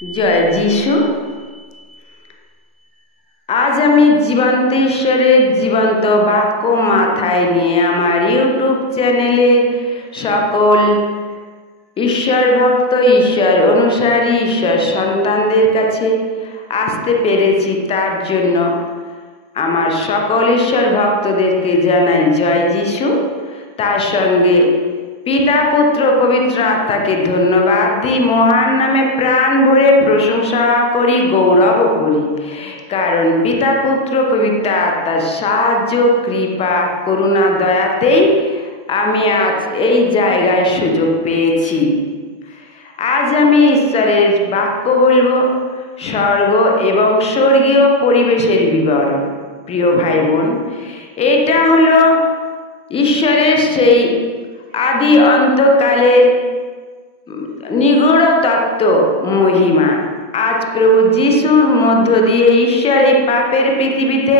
জয় যিশু। আজ আমি জীবন্ত ঈশ্বরের জীবন্ত বাক্য মাথায় নিয়ে আমার ইউটিউব চ্যানেলে সকল ঈশ্বর ভক্ত, ঈশ্বর অনুসারী, ঈশ্বর সন্তানদের কাছে আসতে পেরেছি। তার জন্য আমার সকল ঈশ্বর ভক্তদেরকে জানাই জয় যিশু। তার সঙ্গে পিতা, পুত্র, পবিত্র আত্মাকে ধন্যবাদ দিই, মহান নামে প্রাণ ভরে প্রশংসা করি, গৌরব করি। কারণ পিতা, পুত্র, পবিত্র আত্মার সাহায্য, কৃপা, করুণা, দয়াতেই আমি আজ এই জায়গায় সুযোগ পেয়েছি। আজ আমি ঈশ্বরের বাক্য বলবো, স্বর্গ এবং স্বর্গীয় পরিবেশের বিবরণ। প্রিয় ভাই বোন, এটা হলো ঈশ্বরের সেই আদি অন্তকালের নিগূঢ় তত্ত্ব, মহিমা। আজ প্রভু যিশুর মধ্য দিয়ে ঈশ্বর এই পাপের পৃথিবীতে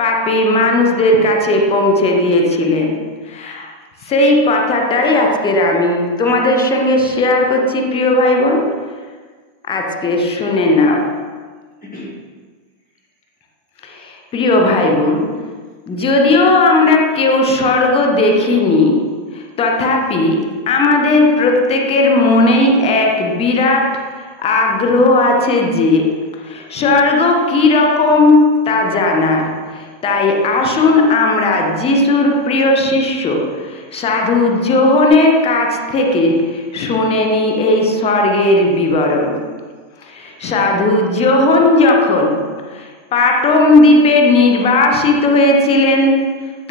পাপী মানুষদের কাছে পৌঁছে দিয়েছিলেন। সেই কথাটাই আজকের আমি তোমাদের সঙ্গে শেয়ার করছি। প্রিয় ভাই বোন, আজকে শুনে নাও। প্রিয় ভাই বোন, যদিও আমরা কেউ স্বর্গ দেখিনি, তথাপি আমাদের প্রত্যেকের মনেই এক বিরাট আগ্রহ আছে যে স্বর্গ কী রকম তা জানার। তাই আসুন আমরা যিশুর প্রিয় শিষ্য সাধু যোহনের কাছ থেকে শুনে নিই এই স্বর্গের বিবরণ। সাধু যোহন যখন পাটম দ্বীপে নির্বাসিত হয়েছিলেন,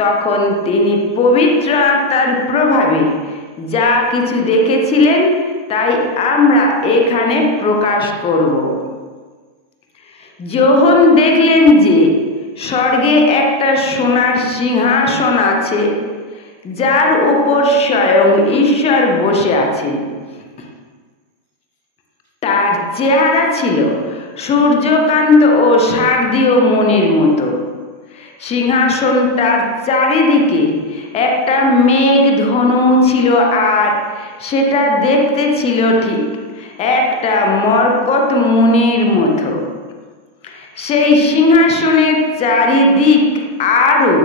তখন তিনি পবিত্র আত্মার প্রভাবে যা কিছু দেখেছিলেন তাই আমরা এখানে প্রকাশ করব। যোহন দেখলেন যে স্বর্গে একটা সোনার সিংহাসন আছে, যার উপর স্বয়ং ঈশ্বর বসে আছে। তার চেহারা ছিল সূর্যকান্ত ও শারদীয় মণির মতো। সিংহাসনটার চারিদিকে একটা মেঘ ধনু ছিল, আর সেটা দেখতে ছিল ঠিক একটা মরকত মণির মতো। সেই সিংহাসনের চারিদিক আরো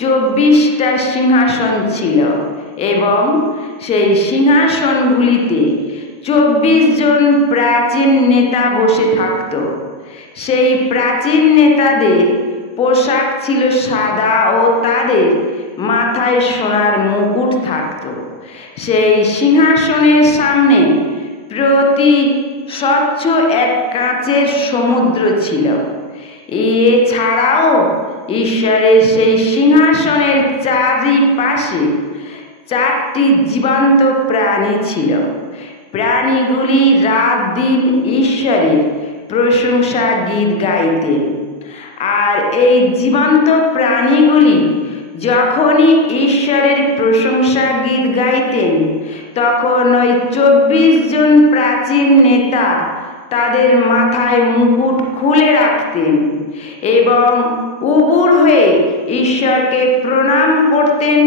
24টা সিংহাসন ছিল, এবং সেই সিংহাসনগুলিতে 24 জন প্রাচীন নেতা বসে থাকত। সেই প্রাচীন নেতাদের পোশাক ছিল সাদা ও তাদের মাথায় সোনার মুকুট থাকত। সেই সিংহাসনের সামনে প্রতি স্বচ্ছ এক কাঁচের সমুদ্র ছিল। এছাড়াও ঈশ্বরের সেই সিংহাসনের চারিপাশে 4টি জীবন্ত প্রাণী ছিল। প্রাণীগুলি রাত দিন ঈশ্বরের প্রশংসা গীত গাইতেন। আর এই জীবন্ত প্রাণীগুলি যখনই ঈশ্বরের প্রশংসা গীত গাইতেন, তখন ওই 24 জন প্রাচীন নেতা তাদের মাথায় মুকুট খুলে রাখতেন এবং উবুর হয়ে ঈশ্বরকে প্রণাম করতেন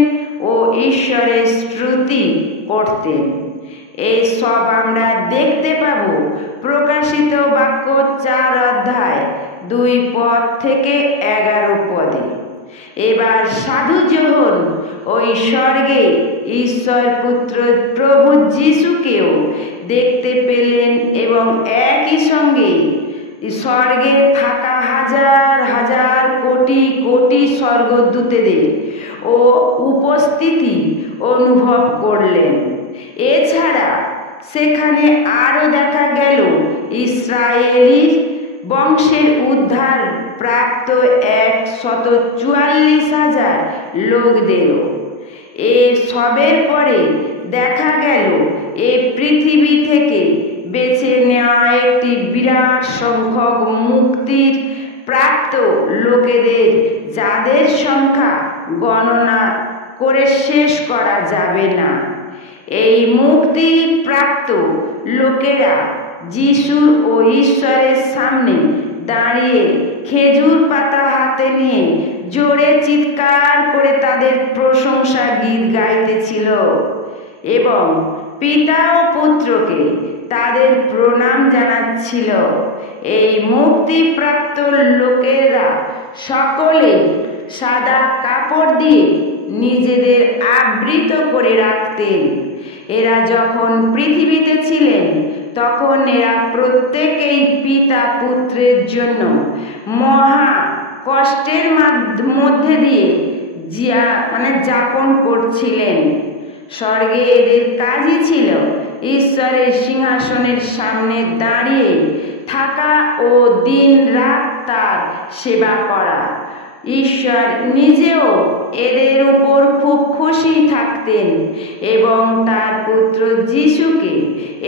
ও ঈশ্বরের স্তুতি করতেন। এই সব আমরা দেখতে পাব প্রকাশিত বাক্য 4 অধ্যায় 2 পদ থেকে 11 পদে। এবার সাধু যোহন ওই স্বর্গে ঈশ্বর পুত্র প্রভু যিশুকেও দেখতে পেলেন, এবং একই সঙ্গে স্বর্গে থাকা হাজার হাজার কোটি কোটি স্বর্গদূতদের ও উপস্থিতি অনুভব করলেন। এছাড়া সেখানে আরো দেখা গেল ইসরায়েলি বংশের উদ্ধার প্রাপ্ত 144,000 লোকদেরও। এ সবের পরে দেখা গেল এ পৃথিবী থেকে বেছে নেওয়া একটি বিরাট সংখ্যক মুক্তির প্রাপ্ত লোকেদের, যাদের সংখ্যা গণনা করে শেষ করা যাবে না। এই মুক্তি প্রাপ্ত লোকেরা যিশু ও ঈশ্বরের সামনে দাঁড়িয়ে খেজুর পাতা হাতে নিয়ে জোরে চিৎকার করে তাদের প্রশংসা গীত গাইতেছিল এবং পিতা ও পুত্রকে তাদের প্রণাম জানাচ্ছিল। এই মুক্তিপ্রাপ্ত লোকেরা সকলে সাদা কাপড় দিয়ে নিজেদের আবৃত করে রাখতেন। এরা যখন পৃথিবীতে ছিলেন তখন এরা প্রত্যেকেই পিতা পুত্রের জন্য মহা কষ্টের মধ্যে দিয়ে যাপন করছিলেন। স্বর্গে এদের কাজই ছিল ঈশ্বরের সিংহাসনের সামনে দাঁড়িয়ে থাকা ও দিন রাত তার সেবা করা। ঈশ্বর নিজেও এদের উপর খুব খুশি থাকতেন এবং তার পুত্র যিশুকে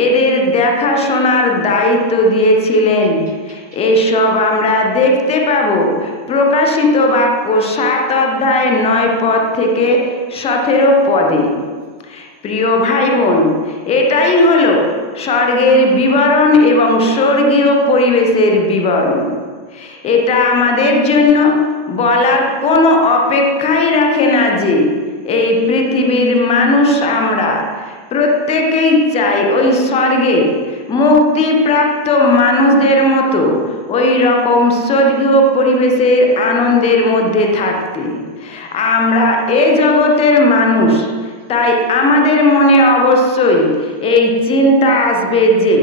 এদের দেখাশোনার দায়িত্ব দিয়েছিলেন। এসব আমরা দেখতে পাব প্রকাশিত বাক্য 7 অধ্যায় 9 পদ থেকে 17 পদে। প্রিয় ভাই বোন, এটাই হলো স্বর্গের বিবরণ এবং স্বর্গীয় পরিবেশের বিবরণ। এটা আমাদের জন্য বলার কোনো অপেক্ষাই রাখে না যে এই পৃথিবীর মানুষ আমরা প্রত্যেকেই চাই ওই স্বর্গের মুক্তিপ্রাপ্ত মানুষদের মতো ওই রকম স্বর্গীয় পরিবেশের আনন্দের মধ্যে থাকতে। আমরা এ জগতের মানুষ, তাই আমাদের মনে অবশ্যই এই চিন্তা আসবে যে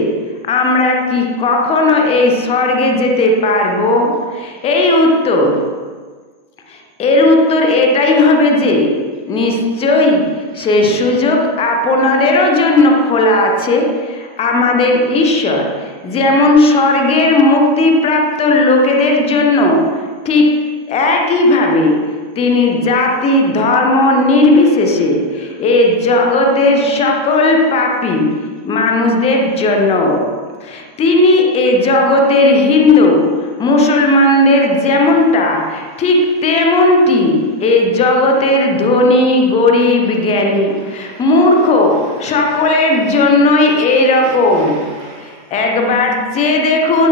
আমরা কি কখনো এই স্বর্গে যেতে পারব? এর উত্তর এটাই হবে যে নিশ্চয়ই সে সুযোগ আপনাদেরও জন্য খোলা আছে। আমাদের ঈশ্বর যেমন স্বর্গের মুক্তিপ্রাপ্ত লোকেদের জন্য ঠিক একইভাবে তিনি জাতি ধর্ম নির্বিশেষে এ জগতের সকল পাপী মানুষদের জন্য। তিনি এ জগতের হিন্দু মুসলমানদের যেমনটা ঠিক তেমনটি এ জগতের ধনী গরিব জ্ঞানী মূর্খ সকলের জন্যই এই রকম। একবার চেয়ে দেখুন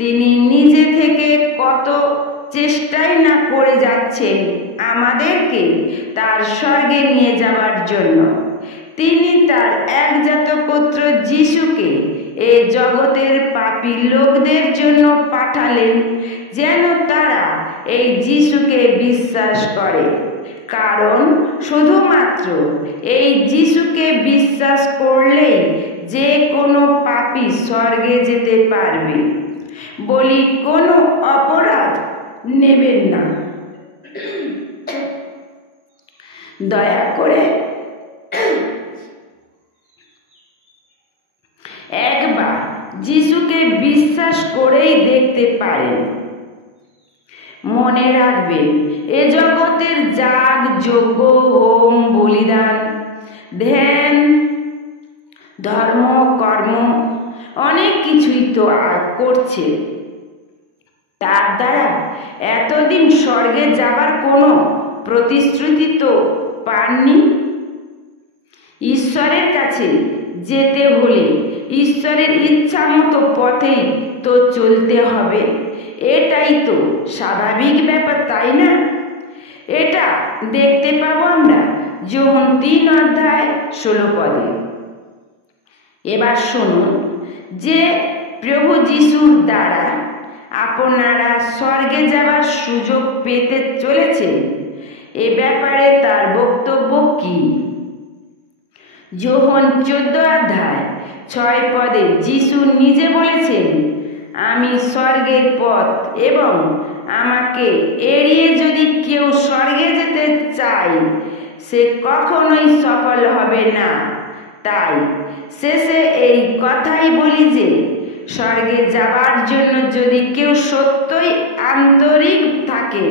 তিনি নিজে থেকে কত চেষ্টাই না করে যাচ্ছেন আমাদেরকে তার স্বর্গে নিয়ে যাওয়ার জন্য। তিনি তার একজাত পুত্র যিশুকে এ জগতের পাপী লোকদের জন্য পাঠালেন যেন তারা এই যিশুকে বিশ্বাস করে। কারণ শুধুমাত্র এই যিশুকে বিশ্বাস করলেই যে কোনো পাপী স্বর্গে যেতে পারবে। বলি কোনো অপরাধ নেবেন না, দয়া করে একবার যিশুকে বিশ্বাস করেই দেখতে পারেন। মনে রাখবেন, এ জগতের যাগ যজ্ঞ হোম বলিদান ধ্যান ধর্ম কর্ম অনেক কিছুই তো করছে, তার দ্বারা এতদিন স্বর্গে যাবার কোনো প্রতিশ্রুতি তো পাননি। ঈশ্বরের কাছে যেতে হলে ঈশ্বরের ইচ্ছা মতো পথেই তো চলতে হবে। এটাই তো স্বাভাবিক ব্যাপার, তাই না? এটা দেখতে পাবো আমরা যোহন 3 অধ্যায় 16 পদে। এবার শুনুন যে প্রভু যিশুর দ্বারা আপনারা স্বর্গে যাবার সুযোগ পেতে চলেছে, এ ব্যাপারে তার বক্তব্য কি? যোহন 14 অধ্যায় 6 পদে যিশু নিজে বলেছেন, আমি স্বর্গের পথ এবং আমাকে এড়িয়ে যদি কেউ স্বর্গে যেতে চায় সে কখনোই সফল হবে না। তাই শেষে এই কথাই বলি যে স্বর্গে যাবার জন্য যদি কেউ সত্যই আন্তরিক থাকে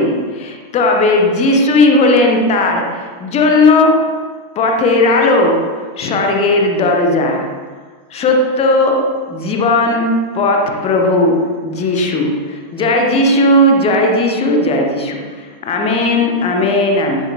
তবে যিশুই হলেন তার জন্য পথের আলো, স্বর্গের দরজা, সত্য জীবন পথ প্রভু যিশু। জয় যিশু, জয় যিশু, জয় যিশু। Amen, amen, amen.